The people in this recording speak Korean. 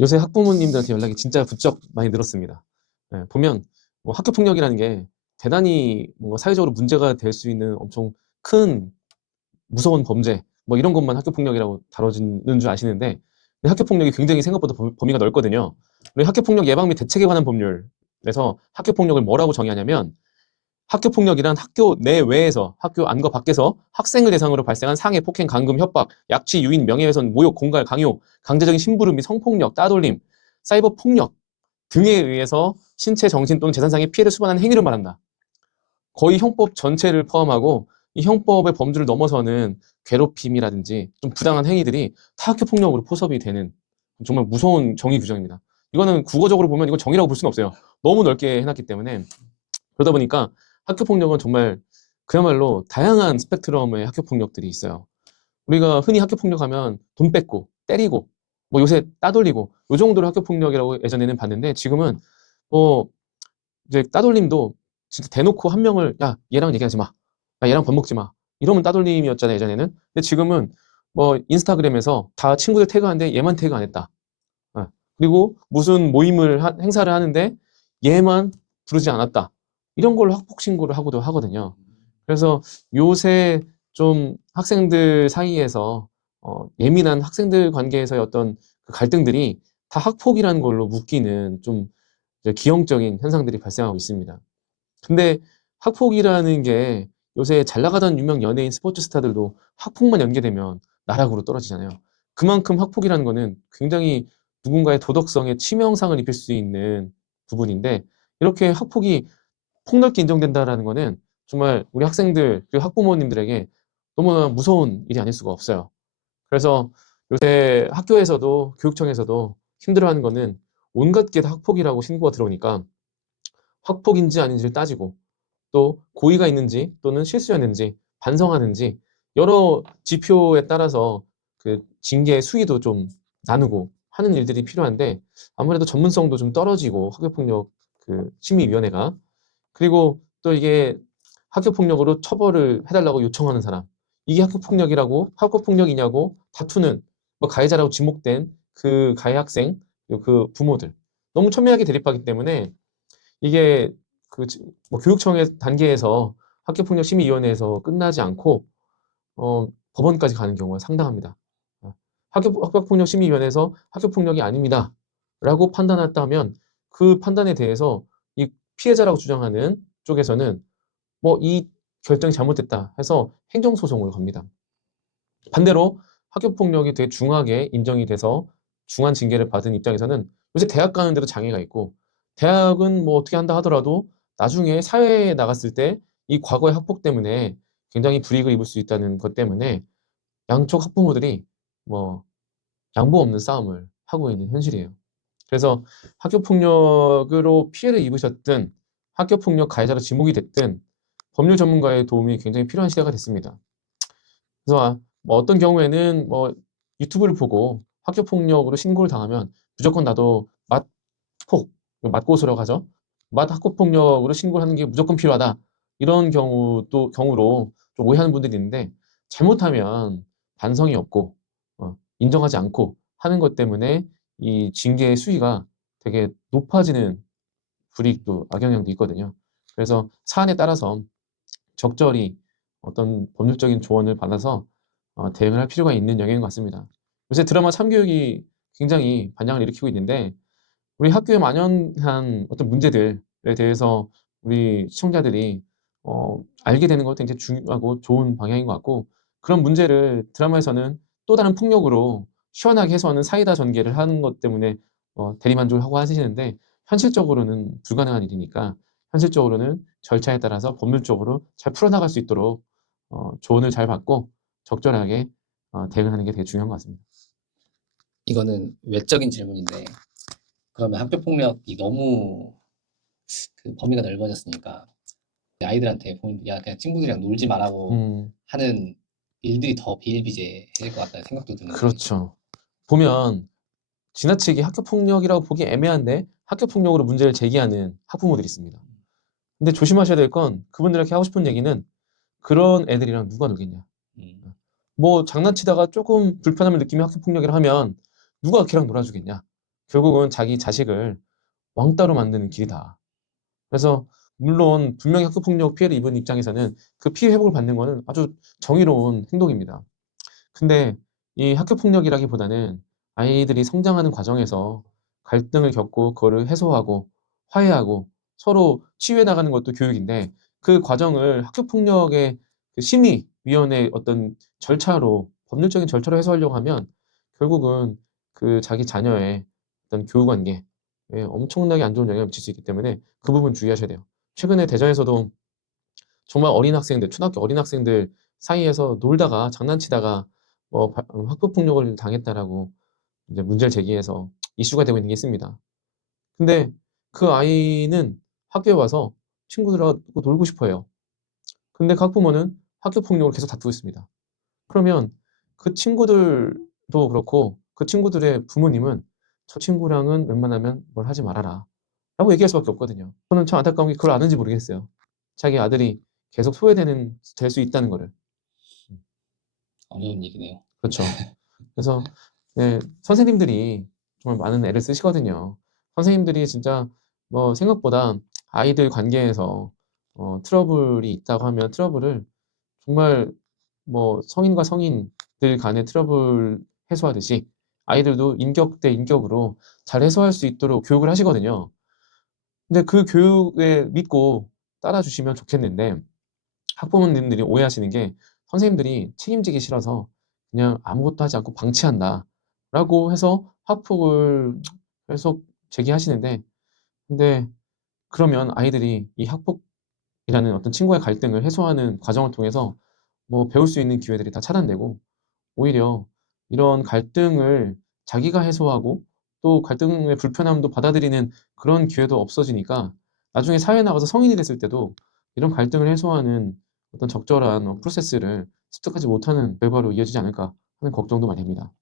요새 학부모님들한테 연락이 진짜 부쩍 많이 늘었습니다. 예, 보면 뭐 학교 폭력이라는 게 대단히 뭔가 사회적으로 문제가 될 수 있는 엄청 큰 무서운 범죄 뭐 이런 것만 학교 폭력이라고 다뤄지는 줄 아시는데 근데 학교 폭력이 굉장히 생각보다 범위가 넓거든요. 우리 학교 폭력 예방 및 대책에 관한 법률에서 학교 폭력을 뭐라고 정의하냐면 학교 폭력이란 학교 내외에서 학교 안과 밖에서 학생을 대상으로 발생한 상해, 폭행, 감금, 협박, 약취, 유인, 명예훼손, 모욕, 공갈, 강요, 강제적인 심부름 및 성폭력, 따돌림, 사이버 폭력 등에 의해서 신체, 정신 또는 재산상의 피해를 수반하는 행위를 말한다. 거의 형법 전체를 포함하고 이 형법의 범주를 넘어서는 괴롭힘이라든지 좀 부당한 행위들이 다 학교 폭력으로 포섭이 되는 정말 무서운 정의 규정입니다. 이거는 국어적으로 보면 이건 정의라고 볼 수는 없어요. 너무 넓게 해놨기 때문에 그러다 보니까 학교 폭력은 정말 그야말로 다양한 스펙트럼의 학교 폭력들이 있어요. 우리가 흔히 학교 폭력하면 돈 뺏고 때리고 뭐 요새 따돌리고 요 정도로 학교 폭력이라고 예전에는 봤는데 지금은 뭐 이제 따돌림도 진짜 대놓고 한 명을 야 얘랑 얘기하지 마, 야 얘랑 밥 먹지 마 이러면 따돌림이었잖아요 예전에는. 근데 지금은 뭐 인스타그램에서 다 친구들 태그하는데 얘만 태그 안 했다. 어. 그리고 무슨 모임을 행사를 하는데 얘만 부르지 않았다. 이런 걸로 학폭 신고를 하고도 하거든요. 그래서 요새 좀 학생들 사이에서 예민한 학생들 관계에서의 어떤 그 갈등들이 다 학폭이라는 걸로 묶이는 좀 이제 기형적인 현상들이 발생하고 있습니다. 근데 학폭이라는 게 요새 잘 나가던 유명 연예인 스포츠 스타들도 학폭만 연계되면 나락으로 떨어지잖아요. 그만큼 학폭이라는 거는 굉장히 누군가의 도덕성에 치명상을 입힐 수 있는 부분인데 이렇게 학폭이 폭넓게 인정된다라는 거는 정말 우리 학생들 그리고 학부모님들에게 너무나 무서운 일이 아닐 수가 없어요. 그래서 요새 학교에서도 교육청에서도 힘들어하는 거는 온갖 게 다 학폭이라고 신고가 들어오니까 학폭인지 아닌지를 따지고 또 고의가 있는지 또는 실수였는지 반성하는지 여러 지표에 따라서 그 징계의 수위도 좀 나누고 하는 일들이 필요한데 아무래도 전문성도 좀 떨어지고 학교폭력 그 심의위원회가 그리고 또 이게 학교폭력으로 처벌을 해달라고 요청하는 사람 이게 학교폭력이라고 학교폭력이냐고 다투는 뭐 가해자라고 지목된 그 가해 학생 그리고 그 부모들 너무 첨예하게 대립하기 때문에 이게 그 뭐 교육청의 단계에서 학교폭력심의위원회에서 끝나지 않고 법원까지 가는 경우가 상당합니다. 어, 학교폭력심의위원회에서 학교폭력이 아닙니다라고 판단했다면 그 판단에 대해서 이 피해자라고 주장하는 쪽에서는 뭐 이 결정이 잘못됐다 해서 행정소송을 겁니다. 반대로 학교폭력이 되게 중하게 인정이 돼서 중한 징계를 받은 입장에서는 요새 대학 가는 데도 장애가 있고 대학은 뭐 어떻게 한다 하더라도 나중에 사회에 나갔을 때 이 과거의 학폭 때문에 굉장히 불이익을 입을 수 있다는 것 때문에 양쪽 학부모들이 뭐 양보 없는 싸움을 하고 있는 현실이에요. 그래서 학교폭력으로 피해를 입으셨든 학교폭력 가해자로 지목이 됐든 법률 전문가의 도움이 굉장히 필요한 시대가 됐습니다. 그래서 뭐 어떤 경우에는 뭐 유튜브를 보고 학교 폭력으로 신고를 당하면 무조건 나도 맞폭, 맞고소라고 하죠. 맞 학교 폭력으로 신고를 하는 게 무조건 필요하다. 이런 경우로 좀 오해하는 분들이 있는데 잘못하면 반성이 없고 인정하지 않고 하는 것 때문에 이 징계의 수위가 되게 높아지는 불이익도 악영향도 있거든요. 그래서 사안에 따라서 적절히 어떤 법률적인 조언을 받아서 대응을 할 필요가 있는 영역인 것 같습니다. 요새 드라마 참교육이 굉장히 반향을 일으키고 있는데 우리 학교에 만연한 어떤 문제들에 대해서 우리 시청자들이 알게 되는 것도 굉장히 중요하고 좋은 방향인 것 같고 그런 문제를 드라마에서는 또 다른 폭력으로 시원하게 해소하는 사이다 전개를 하는 것 때문에 대리만족을 하고 하시는데 현실적으로는 불가능한 일이니까 현실적으로는 절차에 따라서 법률적으로 잘 풀어나갈 수 있도록 조언을 잘 받고 적절하게 대응하는 게 되게 중요한 것 같습니다. 이거는 외적인 질문인데 그러면 학교 폭력이 너무 그 범위가 넓어졌으니까 아이들한테 보면 야 그냥 친구들이랑 놀지 말라고 음, 하는 일들이 더 비일비재해질 것 같다는 생각도 드는데 그렇죠. 보면 지나치게 학교 폭력이라고 보기 애매한데 학교 폭력으로 문제를 제기하는 학부모들이 있습니다. 근데 조심하셔야 될 건 그분들에게 하고 싶은 얘기는 그런 애들이랑 누가 놀겠냐. 음, 뭐 장난치다가 조금 불편함을 느끼며 학교 폭력이라 하면 누가 걔랑 놀아주겠냐. 결국은 자기 자식을 왕따로 만드는 길이다. 그래서 물론 분명히 학교폭력 피해를 입은 입장에서는 그 피해 회복을 받는 거는 아주 정의로운 행동입니다. 근데 이 학교폭력이라기보다는 아이들이 성장하는 과정에서 갈등을 겪고 그거를 해소하고 화해하고 서로 치유해 나가는 것도 교육인데 그 과정을 학교폭력의 그 심의위원회 어떤 절차로 법률적인 절차로 해소하려고 하면 결국은 그 자기 자녀의 어떤 교육 관계에 엄청나게 안 좋은 영향을 미칠 수 있기 때문에 그 부분 주의하셔야 돼요. 최근에 대전에서도 정말 어린 학생들, 초등학교 어린 학생들 사이에서 놀다가 장난치다가 학교 폭력을 당했다라고 이제 문제를 제기해서 이슈가 되고 있는 게 있습니다. 근데 그 아이는 학교에 와서 친구들하고 놀고 싶어요. 근데 그 학부모는 학교 폭력을 계속 다투고 있습니다. 그러면 그 친구들도 그렇고 그 친구들의 부모님은 저 친구랑은 웬만하면 뭘 하지 말아라 라고 얘기할 수밖에 없거든요. 저는 참 안타까운 게 그걸 아는지 모르겠어요. 자기 아들이 계속 될 수 있다는 거를. 어려운 일이네요. 그렇죠. 그래서 네, 선생님들이 정말 많은 애를 쓰시거든요. 선생님들이 진짜 뭐 생각보다 아이들 관계에서 트러블이 있다고 하면 트러블을 정말 뭐 성인과 성인들 간의 트러블 해소하듯이 아이들도 인격 대 인격으로 잘 해소할 수 있도록 교육을 하시거든요. 근데 그 교육에 믿고 따라주시면 좋겠는데 학부모님들이 오해하시는 게 선생님들이 책임지기 싫어서 그냥 아무것도 하지 않고 방치한다 라고 해서 학폭을 계속 제기하시는데 근데 그러면 아이들이 이 학폭이라는 어떤 친구의 갈등을 해소하는 과정을 통해서 뭐 배울 수 있는 기회들이 다 차단되고 오히려 이런 갈등을 자기가 해소하고 또 갈등의 불편함도 받아들이는 그런 기회도 없어지니까 나중에 사회에 나가서 성인이 됐을 때도 이런 갈등을 해소하는 어떤 적절한 프로세스를 습득하지 못하는 결과로 이어지지 않을까 하는 걱정도 많이 됩니다.